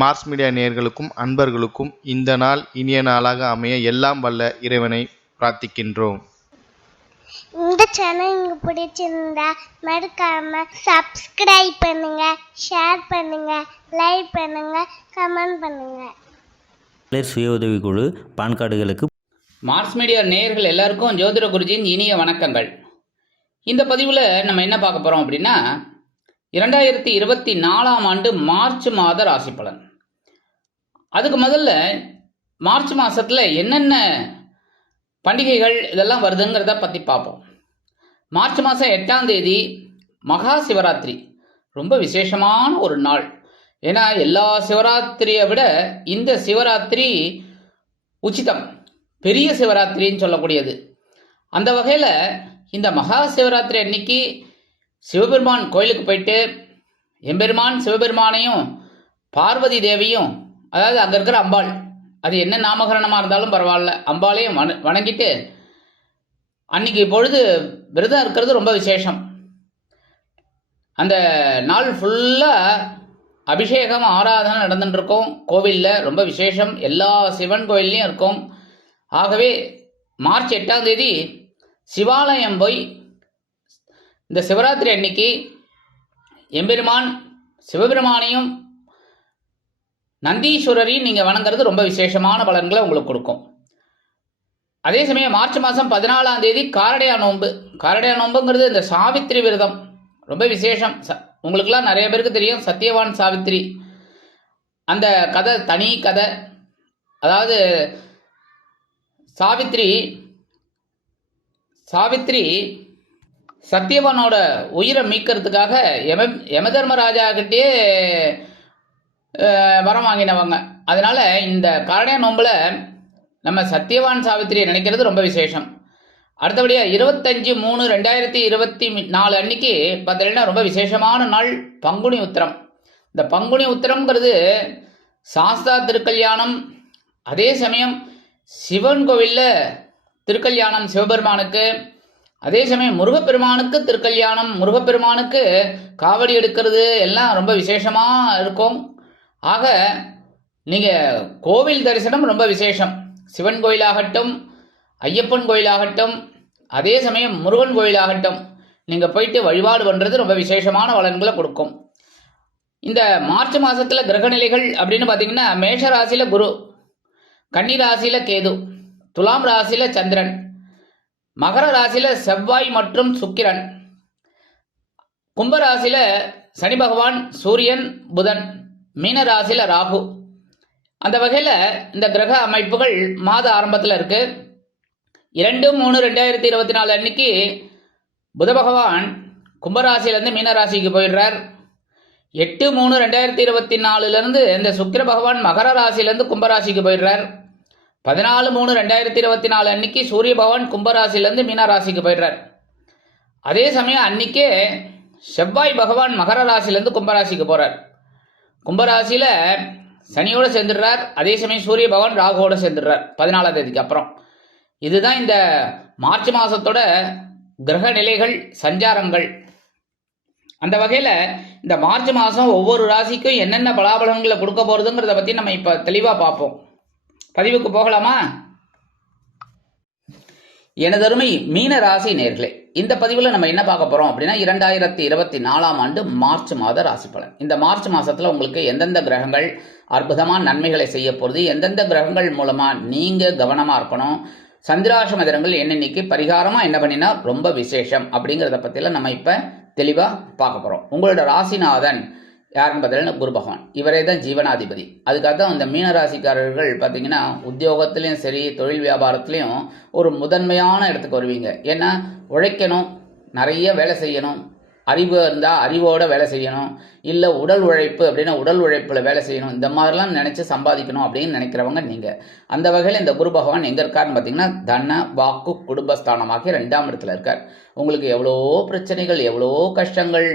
Mars media நேயர்களுக்கும் அன்பர்களுக்கும் இந்த நாள் இனிய நாளாக அமைய எல்லாம் வல்ல இறைவனை பிரார்த்திக்கின்றோம். இந்த சேனல் உங்களுக்கு பிடிச்சிருந்தா மறக்காம சப்ஸ்கிரைப் பண்ணுங்க, ஷேர் பண்ணுங்க, லைக் பண்ணுங்க, கமெண்ட் பண்ணுங்க. சுய உதவிக்குழு பான் கார்டுகளுக்கு மார்ஸ் மீடியா நேயர்கள் எல்லாருக்கும் ஜோதிட குருஜியின் இனிய வணக்கங்கள். இந்த பதிவில் நம்ம என்ன பார்க்க போகிறோம் அப்படின்னா 2024 ஆண்டு மார்ச் மாத ராசி பலன். அதுக்கு முதல்ல மார்ச் மாதத்தில் என்னென்ன பண்டிகைகள் இதெல்லாம் வருதுங்கிறத பற்றி பார்ப்போம். மார்ச் மாதம் 8ஆம் தேதி மகா சிவராத்திரி, ரொம்ப விசேஷமான ஒரு நாள். ஏன்னா எல்லா சிவராத்திரியை விட இந்த சிவராத்திரி உச்சிதம், பெரிய சிவராத்திரின்னு சொல்லக்கூடியது. அந்த வகையில் இந்த மகா சிவராத்திரி அன்னைக்கு சிவபெருமான் கோயிலுக்கு போயிட்டு எம்பெருமான் சிவபெருமானையும் பார்வதி தேவியும், அதாவது அங்கே இருக்கிற அம்பாள், அது என்ன நாமகரணமாக இருந்தாலும் பரவாயில்ல, அம்பாளையும் வணங்கிட்டு அன்னைக்கு பொழுது விரதம் இருக்கிறது ரொம்ப விசேஷம். அந்த நாள் ஃபுல்லாக அபிஷேகம் ஆராதனை நடந்துட்டு இருக்கும் கோவிலில், ரொம்ப விசேஷம். எல்லா சிவன் கோயில்லையும் இருக்கும். ஆகவே மார்ச் 8ஆம் தேதி சிவாலயம் போய் இந்த சிவராத்திரி அன்னைக்கு எம்பெருமான் சிவபெருமானையும் நந்தீஸ்வரரையும் நீங்கள் வணங்குறது ரொம்ப விசேஷமான பலன்களை உங்களுக்கு கொடுக்கும். அதே சமயம் மார்ச் மாதம் 14ஆம் தேதி காரடையா நோன்பு. காரடையா நோன்புங்கிறது இந்த சாவித்திரி விரதம், ரொம்ப விசேஷம். உங்களுக்கெல்லாம் நிறைய பேருக்கு தெரியும் சத்தியவான் சாவித்திரி. அந்த கதை தனி கதை. அதாவது சாவித்திரி சத்தியவானோட உயிரை மீட்கிறதுக்காக யமதர்மராஜா கிட்டே வரம் வாங்கினவங்க. அதனால இந்த காரடையா நோம்பில் நம்ம சத்தியவான் சாவித்திரியை நினைக்கிறது ரொம்ப விசேஷம். அடுத்தபடியாக 25/3/2024 அன்னைக்கு பார்த்தீங்கன்னா ரொம்ப விசேஷமான நாள் பங்குனி உத்திரம். இந்த பங்குனி உத்திரம்ங்கிறது சாஸ்தா திருக்கல்யாணம். அதே சமயம் சிவன் கோவிலில் திருக்கல்யாணம் சிவபெருமானுக்கு, அதே சமயம் முருகப்பெருமானுக்கு திருக்கல்யாணம், முருகப்பெருமானுக்கு காவடி எடுக்கிறது எல்லாம் ரொம்ப விசேஷமாக இருக்கும். ஆக நீங்கள் கோவில் தரிசனம் ரொம்ப விசேஷம். சிவன் கோயிலாகட்டும், ஐயப்பன் கோயிலாகட்டும், அதே சமயம் முருகன் கோயிலாகட்டும், நீங்கள் போயிட்டு வழிபாடு பண்ணுறது ரொம்ப விசேஷமான பலன்களை கொடுக்கும். இந்த மார்ச் மாதத்தில் கிரகநிலைகள் அப்படின்னு பார்த்தீங்கன்னா மேஷ ராசியில் குரு, கன்னி ராசியில் கேது, துலாம் ராசியில் சந்திரன், மகர ராசியில் செவ்வாய் மற்றும் சுக்கிரன், கும்பராசியில் சனி பகவான், சூரியன், புதன், மீன ராசியில் ராகு. அந்த வகையில் இந்த கிரக அமைப்புகள் மாத ஆரம்பத்தில் இருக்கு. 2/3/2024 அன்னைக்கு புத பகவான் கும்பராசியிலேருந்து மீன ராசிக்கு போயிடுறார். 8/3/2024 இந்த சுக்கிர பகவான் மகர ராசியிலேருந்து கும்பராசிக்கு போயிடுறார். 14/3/2024 அன்னைக்கு சூரிய பகவான் கும்பராசிலேருந்து மீன ராசிக்கு போயிடுறார். அதே சமயம் அன்னைக்கே செவ்வாய் பகவான் மகர ராசிலேருந்து கும்பராசிக்கு போகிறார். கும்பராசியில் சனியோடு சேர்ந்துடுறார். அதே சமயம் சூரிய பகவான் ராகுவோடு சேர்ந்துடுறார் 14ஆம் தேதிக்கு அப்புறம். இதுதான் இந்த மார்ச் மாதத்தோட கிரக நிலைகள், சஞ்சாரங்கள். அந்த வகையில் இந்த மார்ச் மாதம் ஒவ்வொரு ராசிக்கும் என்னென்ன பலாபலன்களை கொடுக்க போகிறதுங்கிறத பற்றி நம்ம இப்போ தெளிவாக பார்ப்போம். பதிவுக்கு போகலாமா? எனதருமை மீன ராசி நேயர்களே, இந்த பதிவில் நம்ம என்ன பார்க்க போகிறோம் அப்படின்னா 2024 ஆண்டு மார்ச் மாத ராசி பலன். இந்த மார்ச் மாதத்தில் உங்களுக்கு எந்தெந்த கிரகங்கள் அற்புதமான நன்மைகளை செய்ய போகிறது, எந்தெந்த கிரகங்கள் மூலமாக நீங்கள் கவனமாக இருக்கணும், சந்திராசிரம தினங்கள் என்னென்னைக்கு பரிகாரமாக என்ன பண்ணினா ரொம்ப விசேஷம் அப்படிங்கிறத பற்றிலாம் நம்ம இப்போ தெளிவாக பார்க்க போகிறோம். உங்களோட ராசிநாதன் யாருன்னு பார்த்தீங்கன்னா குரு பகவான். இவரே தான் ஜீவனாதிபதி. அதுக்காக தான் இந்த மீனராசிக்காரர்கள் பார்த்தீங்கன்னா உத்தியோகத்துலேயும் சரி, தொழில் வியாபாரத்துலேயும் ஒரு முதன்மையான இடத்துக்கு வருவீங்க. ஏன்னா உழைக்கணும், நிறைய வேலை செய்யணும், அறிவு இருந்தால் அறிவோட வேலை செய்யணும், இல்லை உடல் உழைப்பு அப்படின்னா உடல் உழைப்பில் வேலை செய்யணும், இந்த மாதிரிலாம் நினச்சி சம்பாதிக்கணும் அப்படின்னு நினைக்கிறவங்க நீங்கள். அந்த வகையில் இந்த குரு பகவான் எங்கே இருக்காருன்னு பார்த்தீங்கன்னா தன வாக்கு குடும்பஸ்தானமாகி 2ஆம் இடத்துல இருக்கார். உங்களுக்கு எவ்வளோ பிரச்சனைகள், எவ்வளோ கஷ்டங்கள்,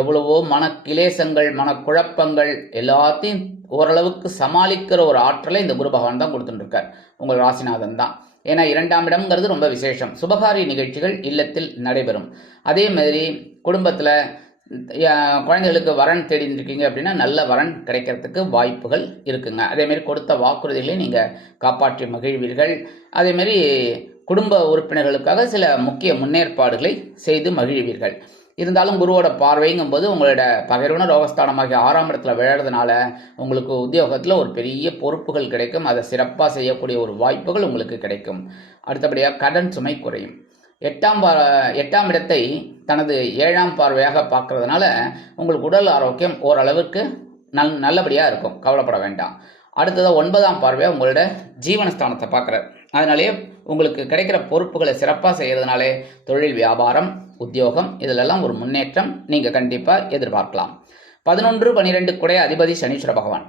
எவ்வளவோ மனக்கிலேசங்கள், மனக்குழப்பங்கள் எல்லாத்தையும் ஓரளவுக்கு சமாளிக்கிற ஒரு ஆற்றலை இந்த குரு பகவான் தான் கொடுத்துட்டுருக்கார். உங்கள் ராசிநாதன் தான். ஏன்னா 2ஆம் இடம்ங்கிறது ரொம்ப விசேஷம். சுபகாரிய நிகழ்ச்சிகள் இல்லத்தில் நடைபெறும். அதே மாதிரி குடும்பத்தில் குழந்தைகளுக்கு வரன் தேடிட்டு இருக்கீங்க அப்படின்னா நல்ல வரன் கிடைக்கிறதுக்கு வாய்ப்புகள் இருக்குங்க. அதேமாரி கொடுத்த வாக்குறுதிகளை நீங்கள் காப்பாற்றி மகிழ்வீர்கள். அதேமாரி குடும்ப உறுப்பினர்களுக்காக சில முக்கிய முன்னேற்பாடுகளை செய்து மகிழ்வீர்கள். இருந்தாலும் குருவோட பார்வைங்கும்போது உங்களோட பகைருண ரோகஸ்தானமாகிய 6ஆம் இடத்துல விளையாடுறதுனால உங்களுக்கு உத்தியோகத்தில் ஒரு பெரிய பொறுப்புகள் கிடைக்கும். அதை சிறப்பாக செய்யக்கூடிய ஒரு வாய்ப்புகள் உங்களுக்கு கிடைக்கும். அடுத்தபடியாக கடன் சுமை குறையும். 8ஆம் இடத்தை தனது 7ஆம் பார்வையாக பார்க்கறதுனால உங்களுக்கு உடல் ஆரோக்கியம் ஓரளவுக்கு நல்லபடியாக இருக்கும், கவலைப்பட வேண்டாம். அடுத்ததாக 9ஆம் பார்வையாக உங்களோட ஜீவனஸ்தானத்தை பார்க்குறார். அதனாலேயே உங்களுக்கு கிடைக்கிற பொறுப்புகளை சிறப்பாக செய்கிறதுனாலே தொழில், வியாபாரம், உத்தியோகம் இதிலெல்லாம் ஒரு முன்னேற்றம் நீங்கள் கண்டிப்பாக எதிர்பார்க்கலாம். 11, 12 குடைய அதிபதி சனீஸ்வர பகவான்.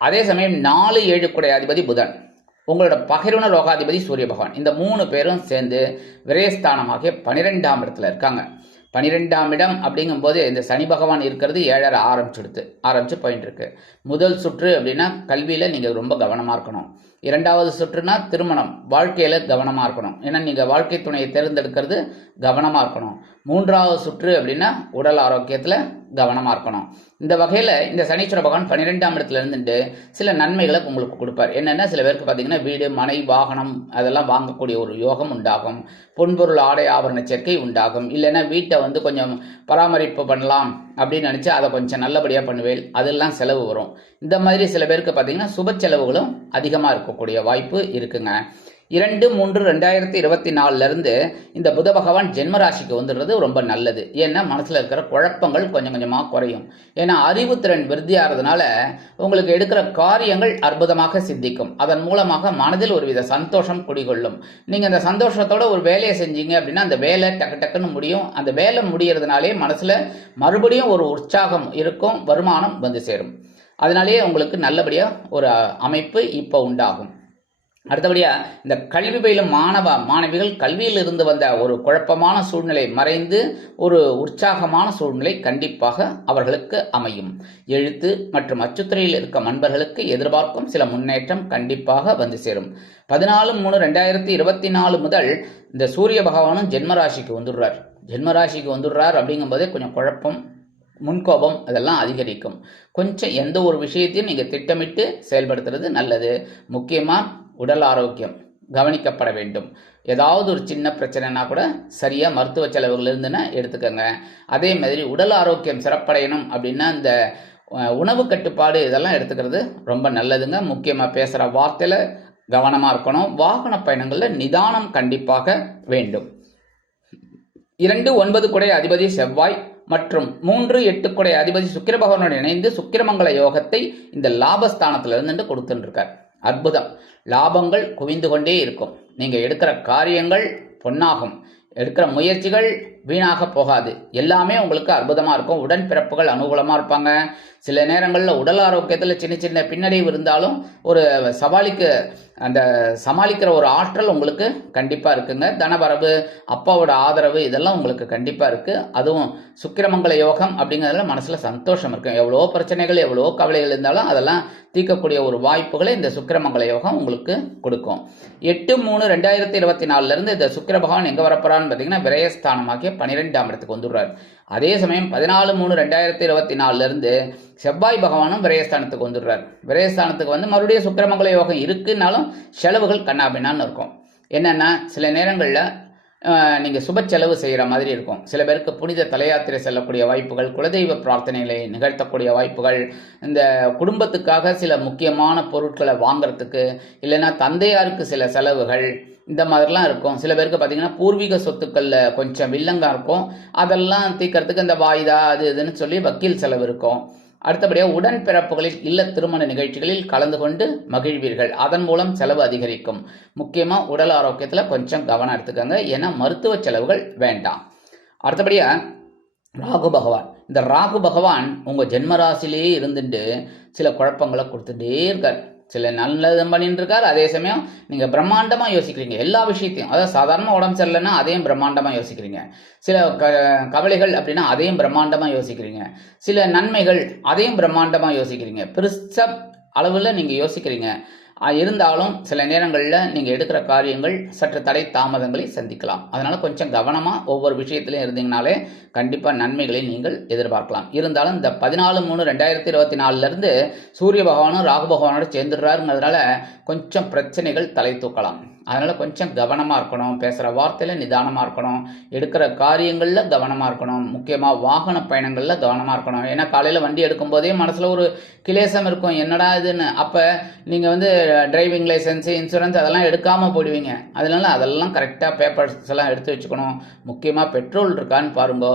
அதே சமயம் 4, 7 குடைய அதிபதி புதன். உங்களோட பகிர்வன ரோகாதிபதி சூரிய பகவான். இந்த 3 பேரும் சேர்ந்து விரயஸ்தானமாகிய 12ஆம் இடத்துல இருக்காங்க. 12ஆம் இடம் அப்படிங்கும்போது இந்த சனி பகவான் இருக்கிறது 7.5 ஆரம்பிச்சு போயிட்டு இருக்கு. முதல் சுற்று அப்படின்னா கல்வியில் நீங்கள் ரொம்ப கவனமாக இருக்கணும். 2வது சுற்றுனா திருமணம், வாழ்க்கையில் கவனமாக இருக்கணும். ஏன்னா நீங்கள் வாழ்க்கை துணையை தேர்ந்தெடுக்கிறது கவனமாக இருக்கணும். 3வது சுற்று அப்படின்னா உடல் ஆரோக்கியத்தில் கவனமாக இருக்கணும். இந்த வகையில் இந்த சனீஸ்வர பகவான் 12ஆம் இடத்துல இருந்துட்டு சில நன்மைகளை உங்களுக்கு கொடுப்பார். என்னென்னா சில பேருக்கு பார்த்தீங்கன்னா வீடு, மனை, வாகனம் அதெல்லாம் வாங்கக்கூடிய ஒரு யோகம் உண்டாகும். பொன்பொருள், ஆடை, ஆபரண சேர்க்கை உண்டாகும். இல்லைன்னா வீட்டை கொஞ்சம் பராமரிப்பு பண்ணலாம் அப்படின்னு நினச்சி அதை கொஞ்சம் நல்லபடியாக பண்ணுவேன், அதெல்லாம் செலவு வரும். இந்த மாதிரி சில பேருக்கு பார்த்தீங்கன்னா சுப செலவுகளும் அதிகமாக இருக்கக்கூடிய வாய்ப்பு இருக்குங்க. 2, 3, 2024 இந்த புத பகவான் ஜென்மராசிக்கு வந்துடுறது ரொம்ப நல்லது. ஏன்னா மனசில் இருக்கிற குழப்பங்கள் கொஞ்சம் கொஞ்சமாக குறையும். ஏன்னா அறிவுத்திறன் விருத்தியாகிறதுனால உங்களுக்கு எடுக்கிற காரியங்கள் அற்புதமாக சித்திக்கும். அதன் மூலமாக மனதில் ஒரு வித சந்தோஷம் குடிகொள்ளும். நீங்கள் அந்த சந்தோஷத்தோட ஒரு வேலையை செஞ்சீங்க அப்படின்னா அந்த வேலை டக்குன்னு முடியும். அந்த வேலை முடியறதுனாலே மனசில் மறுபடியும் ஒரு உற்சாகம் இருக்கும், வருமானம் வந்து சேரும். அதனாலேயே உங்களுக்கு நல்லபடியாக ஒரு அமைப்பு இப்போ உண்டாகும். அடுத்தபடியாக இந்த கல்வி பயிலும் மாணவிகள் கல்வியில் இருந்து வந்த ஒரு குழப்பமான சூழ்நிலை மறைந்து ஒரு உற்சாகமான சூழ்நிலை கண்டிப்பாக அவர்களுக்கு அமையும். எழுத்து மற்றும் அச்சுத்துறையில் இருக்கும் நண்பர்களுக்கு எதிர்பார்க்கும் சில முன்னேற்றம் கண்டிப்பாக வந்து சேரும். 14/3/2024 முதல் இந்த சூரிய பகவானும் ஜென்மராசிக்கு வந்துடுறார் அப்படிங்கும்போதே கொஞ்சம் குழப்பம், முன்கோபம் அதெல்லாம் அதிகரிக்கும். கொஞ்சம் எந்த ஒரு விஷயத்தையும் நீங்கள் திட்டமிட்டு செயல்படுத்துறது நல்லது. முக்கியமாக உடல் ஆரோக்கியம் கவனிக்கப்பட வேண்டும். ஏதாவது ஒரு சின்ன பிரச்சனைனா கூட சரியாக மருத்துவ செலவுகள் இருந்துன்னா எடுத்துக்கோங்க. அதே மாதிரி உடல் ஆரோக்கியம் சிறப்படையணும் அப்படின்னா இந்த உணவு கட்டுப்பாடு இதெல்லாம் எடுத்துக்கிறது ரொம்ப நல்லதுங்க. முக்கியமாக பேசுகிற வார்த்தையில் கவனமாக இருக்கணும். வாகன பயணங்களில் நிதானம் கண்டிப்பாக வேண்டும். 2, 9 குடைய அதிபதி செவ்வாய் மற்றும் 3, 8 குடைய அதிபதி சுக்கிர பகவானுடன் இணைந்து சுக்கிரமங்கல யோகத்தை இந்த லாபஸ்தானத்தில் இருந்து கொடுத்துருக்கார். அற்புதம். லாபங்கள் குவிந்து கொண்டே இருக்கும். நீங்கள் எடுக்கிற காரியங்கள் பொன்னாகும். எடுக்கிற முயற்சிகள் வீணாக போகாது. எல்லாமே உங்களுக்கு அற்புதமாக இருக்கும். உடன்பிறப்புகள் அனுகூலமாக இருப்பாங்க. சில நேரங்களில் உடல் ஆரோக்கியத்தில் சின்ன சின்ன பின்னடைவு இருந்தாலும் ஒரு சமாளிக்கிற ஒரு ஆற்றல் உங்களுக்கு கண்டிப்பாக இருக்குங்க. தனவரவு, அப்பாவோட ஆதரவு இதெல்லாம் உங்களுக்கு கண்டிப்பாக இருக்குது. அதுவும் சுக்கிரமங்கல யோகம் அப்படிங்கிறதுல மனசில் சந்தோஷம் இருக்கும். எவ்வளோ பிரச்சனைகள், எவ்வளோ கவலைகள் இருந்தாலும் அதெல்லாம் தீர்க்கக்கூடிய ஒரு வாய்ப்புகளை இந்த சுக்கிரமங்கல யோகம் உங்களுக்கு கொடுக்கும். 8/3/2024 இந்த சுக்கிர பகவான் எங்கே வரப்போறான்னு பார்த்தீங்கன்னா விரயஸ்தானமாகிய 12ஆம் இடத்துக்கு வந்துடுறார். அதே சமயம் 14/3/2024 செவ்வாய் பகவானும் விரயஸ்தானத்துக்கு வந்துடுறார். விரயஸ்தானத்துக்கு மறுபடியும் சுக்கிரமங்கல யோகம் இருக்குன்னாலும் செலவுகள் கண்ணாபின்னான்னு இருக்கும். என்னென்னா சில நேரங்களில் நீங்கள் சுப செலவு செய்கிற மாதிரி இருக்கும். சில பேருக்கு புனித தலையாத்திரை செல்லக்கூடிய வாய்ப்புகள், குலதெய்வ பிரார்த்தனைகளை நிகழ்த்தக்கூடிய வாய்ப்புகள், இந்த குடும்பத்துக்காக சில முக்கியமான பொருட்களை வாங்கிறதுக்கு, இல்லைன்னா தந்தையாருக்கு சில செலவுகள், இந்த மாதிரிலாம் இருக்கும். சில பேருக்கு பார்த்தீங்கன்னா பூர்வீக சொத்துக்களில் கொஞ்சம் வில்லங்கம் இருக்கும். அதெல்லாம் தீர்க்கறதுக்கு இந்த வாய்தா அது இதுன்னு சொல்லி வக்கீல் செலவு இருக்கும். அடுத்தபடியாக உடன்பிறப்புகளில் இல்ல திருமண நிகழ்ச்சிகளில் கலந்து கொண்டு மகிழ்வீர்கள். அதன் மூலம் செலவு அதிகரிக்கும். முக்கியமாக உடல் ஆரோக்கியத்தில் கொஞ்சம் கவனம் எடுத்துக்கோங்க. ஏன்னா மருத்துவ செலவுகள் வேண்டாம். அடுத்தபடியாக ராகு பகவான். இந்த ராகு பகவான் உங்கள் ஜென்மராசிலேயே இருந்துட்டு சில குழப்பங்களை கொடுத்துட்டே இருக்கார். சில நல்லது பண்ணிட்டு இருக்கார். அதே சமயம் நீங்கள் பிரம்மாண்டமாக யோசிக்கிறீங்க எல்லா விஷயத்தையும். அதாவது சாதாரணமாக உடம்பு சரியில்லைன்னா அதையும் பிரம்மாண்டமாக யோசிக்கிறீங்க. சில கவலைகள் அப்படின்னா அதையும் பிரம்மாண்டமாக யோசிக்கிறீங்க. சில நன்மைகள் அதையும் பிரம்மாண்டமாக யோசிக்கிறீங்க. பெருச அளவில் நீங்கள் யோசிக்கிறீங்க. இருந்தாலும் சில நேரங்களில் நீங்கள் எடுக்கிற காரியங்கள் சற்று தடை தாமதங்களை சந்திக்கலாம். அதனால் கொஞ்சம் கவனமாக ஒவ்வொரு விஷயத்திலையும் இருந்தீங்கனாலே கண்டிப்பாக நன்மைகளை நீங்கள் எதிர்பார்க்கலாம். இருந்தாலும் இந்த 14/3/2024 சூரிய பகவானும் ராகு பகவானோட சேர்ந்துடுறாருங்கிறதுனால கொஞ்சம் பிரச்சனைகள் தலை தூக்கலாம். அதனால் கொஞ்சம் கவனமாக இருக்கணும், பேசுகிற வார்த்தையில் நிதானமாக இருக்கணும், எடுக்கிற காரியங்களில் கவனமாக இருக்கணும், முக்கியமாக வாகன பயணங்களில் கவனமாக இருக்கணும். ஏன்னா காலையில் வண்டி எடுக்கும்போதே மனசில் ஒரு கிளேசம் இருக்கும், என்னடா இதுன்னு. அப்போ நீங்கள் டிரைவிங் லைசன்ஸு, இன்சூரன்ஸ் அதெல்லாம் எடுக்காமல் போடுவீங்க. அதெல்லாம் கரெக்டாக பேப்பர்ஸ் எல்லாம் எடுத்து வச்சுக்கணும். முக்கியமாக பெட்ரோல் இருக்கான்னு பாருங்க.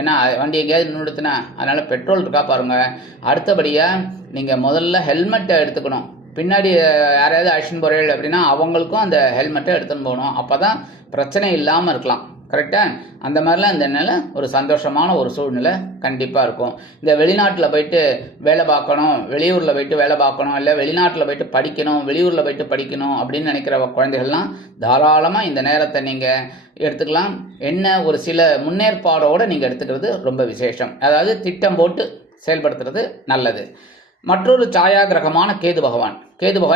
ஏன்னா வண்டி எங்கேயாவது நிறுத்தினா அதனால் பெட்ரோல் இருக்கா பாருங்கள். அடுத்தபடியாக நீங்கள் முதல்ல ஹெல்மெட்டை எடுத்துக்கணும். பின்னாடி யாராவது அழிச்சுன்னு போகிறீர்கள் அப்படின்னா அவங்களுக்கும் அந்த ஹெல்மெட்டை எடுத்துன்னு போகணும். அப்போ தான் பிரச்சனை இல்லாமல் இருக்கலாம். கரெக்டாக அந்த மாதிரிலாம் இந்த நிலை ஒரு சந்தோஷமான ஒரு சூழ்நிலை கண்டிப்பாக இருக்கும். இந்த வெளிநாட்டில் போயிட்டு வேலை பார்க்கணும், வெளியூரில் போயிட்டு வேலை பார்க்கணும், இல்லை வெளிநாட்டில் போயிட்டு படிக்கணும், வெளியூரில் போயிட்டு படிக்கணும் அப்படின்னு நினைக்கிற குழந்தைகள்லாம் தாராளமாக இந்த நேரத்தை நீங்கள் எடுத்துக்கலாம். என்ன ஒரு சில முன்னேற்பாடோடு நீங்கள் எடுத்துக்கிறது ரொம்ப விசேஷம். அதாவது திட்டம் போட்டு செயல்படுத்துறது நல்லது. மற்றொரு சாயா கிரகமான கேது பகவான்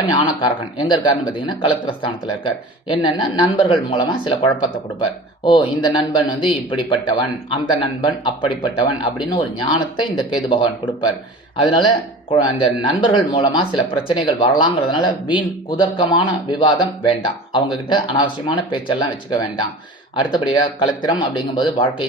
ஞானக்காரகன் எங்கே இருக்காருன்னு பார்த்தீங்கன்னா கலத்திரஸ்தானத்தில் இருக்கார். என்னென்னா நண்பர்கள் மூலமாக சில குழப்பத்தை கொடுப்பார். இந்த நண்பன் இப்படிப்பட்டவன், அந்த நண்பன் அப்படிப்பட்டவன் அப்படின்னு ஒரு ஞானத்தை இந்த கேது பகவான் கொடுப்பார். அதனால அந்த நண்பர்கள் மூலமாக சில பிரச்சனைகள் வரலாங்கிறதுனால வீண் குதர்க்கமான விவாதம் வேண்டாம். அவங்கக்கிட்ட அனாவசியமான பேச்செல்லாம் வச்சுக்க வேண்டாம். அடுத்தபடியாக கலத்திரம் அப்படிங்கும்போது வாழ்க்கை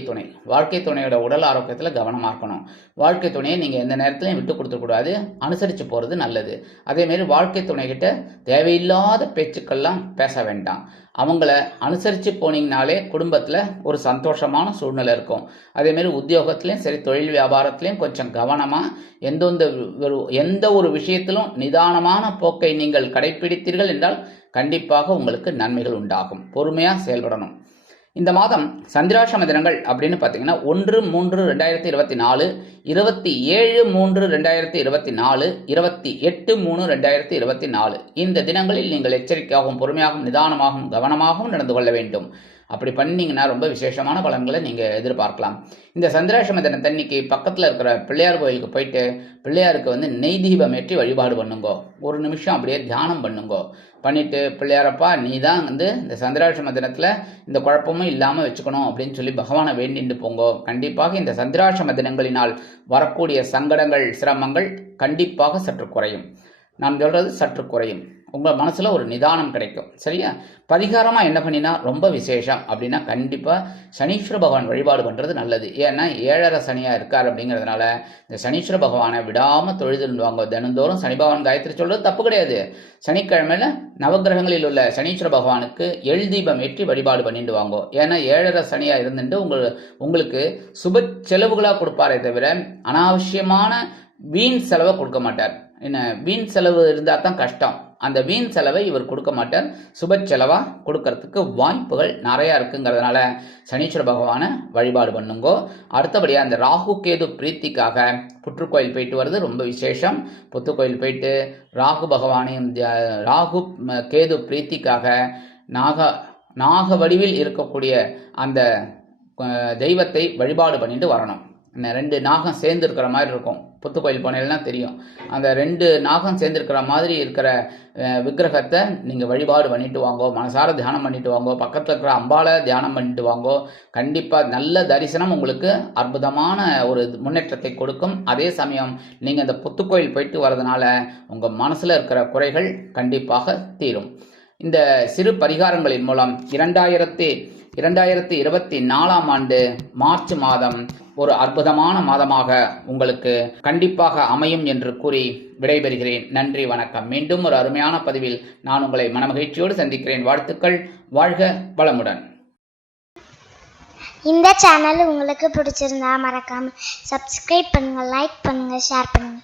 துணையோட உடல் ஆரோக்கியத்தில் கவனமாக இருக்கணும். வாழ்க்கை துணையை நீங்கள் எந்த நேரத்துலையும் விட்டு கொடுத்துக்கூடாது, அனுசரித்து போகிறது நல்லது. அதேமாரி வாழ்க்கை துணைகிட்ட தேவையில்லாத பேச்சுக்கள்லாம் பேச வேண்டாம். அவங்கள அனுசரித்து போனீங்கனாலே குடும்பத்தில் ஒரு சந்தோஷமான சூழ்நிலை இருக்கும். அதேமாரி உத்தியோகத்துலேயும் சரி, தொழில் வியாபாரத்துலேயும் கொஞ்சம் கவனமாக எந்த ஒரு விஷயத்திலும் நிதானமான போக்கை நீங்கள் கடைப்பிடித்தீர்கள் என்றால் கண்டிப்பாக உங்களுக்கு நன்மைகள் உண்டாகும். பொறுமையாக செயல்படணும். இந்த மாதம் சந்திராஷ்டம தினங்கள் அப்படின்னு பார்த்தீங்கன்னா 1/3/2024, 27/3/2024, 28/3/2024 இந்த தினங்களில் நீங்கள் எச்சரிக்கையாகவும் பொறுமையாகவும் நிதானமாகவும் கவனமாகவும் நடந்து கொள்ள வேண்டும். அப்படி பண்ணிங்கன்னா ரொம்ப விசேஷமான பலன்களை நீங்கள் எதிர்பார்க்கலாம். இந்த சந்திராஷ்டம தினத்தன்னைக்கு பக்கத்தில் இருக்கிற பிள்ளையார் கோயிலுக்கு போயிட்டு பிள்ளையாருக்கு நெய் தீபம் ஏற்றி வழிபாடு பண்ணுங்கோ. ஒரு நிமிஷம் அப்படியே தியானம் பண்ணுங்கோ. பண்ணிவிட்டு பிள்ளையாரப்பா நீ தான் இந்த சந்திராஷ்டம தினத்தில் இந்த குழப்பமும் இல்லாமல் வச்சுக்கணும் அப்படின்னு சொல்லி பகவானை வேண்டிட்டு போங்கோ. கண்டிப்பாக இந்த சந்திராஷ்டம தினங்களினால் வரக்கூடிய சங்கடங்கள், சிரமங்கள் கண்டிப்பாக சற்று குறையும். நான் சொல்கிறது சற்று குறையும். உங்கள் மனசில் ஒரு நிதானம் கிடைக்கும். சரியா? பரிகாரமாக என்ன பண்ணினா ரொம்ப விசேஷம் அப்படின்னா கண்டிப்பாக சனீஸ்வர பகவான் வழிபாடு பண்ணுறது நல்லது. ஏன்னா 7.5 சனியாக இருக்கார் அப்படிங்கிறதுனால இந்த சனீஸ்வர பகவானை விடாமல் தொழுதுவாங்க. தினந்தோறும் சனி பகவான் காயத்ரி சொல்கிறது தப்பு கிடையாது. சனிக்கிழமையில் நவகிரகங்களில் உள்ள சனீஸ்வர பகவானுக்கு எள் தீபம் ஏற்றி வழிபாடு பண்ணிட்டு வாங்கோ. ஏன்னா 7.5 சனியாக இருந்துட்டு உங்களுக்கு சுப செலவுகளாக கொடுப்பாரே தவிர அனாவசியமான வீண் செலவை கொடுக்க மாட்டார். என்ன வீண் செலவு இருந்தால் தான் கஷ்டம். அந்த வீண் செலவை இவர் கொடுக்க மாட்டார். சுப செலவாக கொடுக்கறதுக்கு வாய்ப்புகள் நிறையா இருக்குங்கிறதுனால சனீஸ்வர பகவானை வழிபாடு பண்ணுங்கோ. அடுத்தபடியாக அந்த ராகு கேது பிரீத்திக்காக புற்றுக்கோயில் போயிட்டு வர்றது ரொம்ப விசேஷம். புத்துக்கோயில் போயிட்டு ராகு பகவானையும் ராகு கேது பிரீத்திக்காக நாக வடிவில் இருக்கக்கூடிய அந்த தெய்வத்தை வழிபாடு பண்ணிட்டு வரணும். 2 நாகம் சேர்ந்து இருக்கிற மாதிரி இருக்கும். புத்துக்கோயில் போனீங்கன்னா தெரியும். அந்த 2 நாகம் சேர்ந்துருக்கிற மாதிரி இருக்கிற விக்கிரகத்தை நீங்கள் வழிபாடு பண்ணிட்டு வாங்கோ. மனசார தியானம் பண்ணிட்டு வாங்கோ. பக்கத்தில் இருக்கிற அம்பாளை தியானம் பண்ணிட்டு வாங்கோ. கண்டிப்பாக நல்ல தரிசனம் உங்களுக்கு அற்புதமான ஒரு முன்னேற்றத்தை கொடுக்கும். அதே சமயம் நீங்கள் அந்த புத்துக்கோயில் போயிட்டு வரதுனால உங்கள் மனசில் இருக்கிற குறைகள் கண்டிப்பாக தீரும். இந்த சிறு பரிகாரங்களின் மூலம் 2024 ஆண்டு மார்ச் மாதம் ஒரு அற்புதமான மாதமாக உங்களுக்கு கண்டிப்பாக அமையும் என்று கூறி விடைபெறுகிறேன். நன்றி, வணக்கம். மீண்டும் ஒரு அருமையான பதிவில் நான் உங்களை மனமகிழ்ச்சியோடு சந்திக்கிறேன். வாழ்த்துக்கள். வாழ்க வளமுடன். இந்த சேனல் உங்களுக்கு பிடிச்சிருந்தா மறக்காம சப்ஸ்கிரைப் பண்ணுங்க, லைக் பண்ணுங்க, ஷேர் பண்ணுங்க.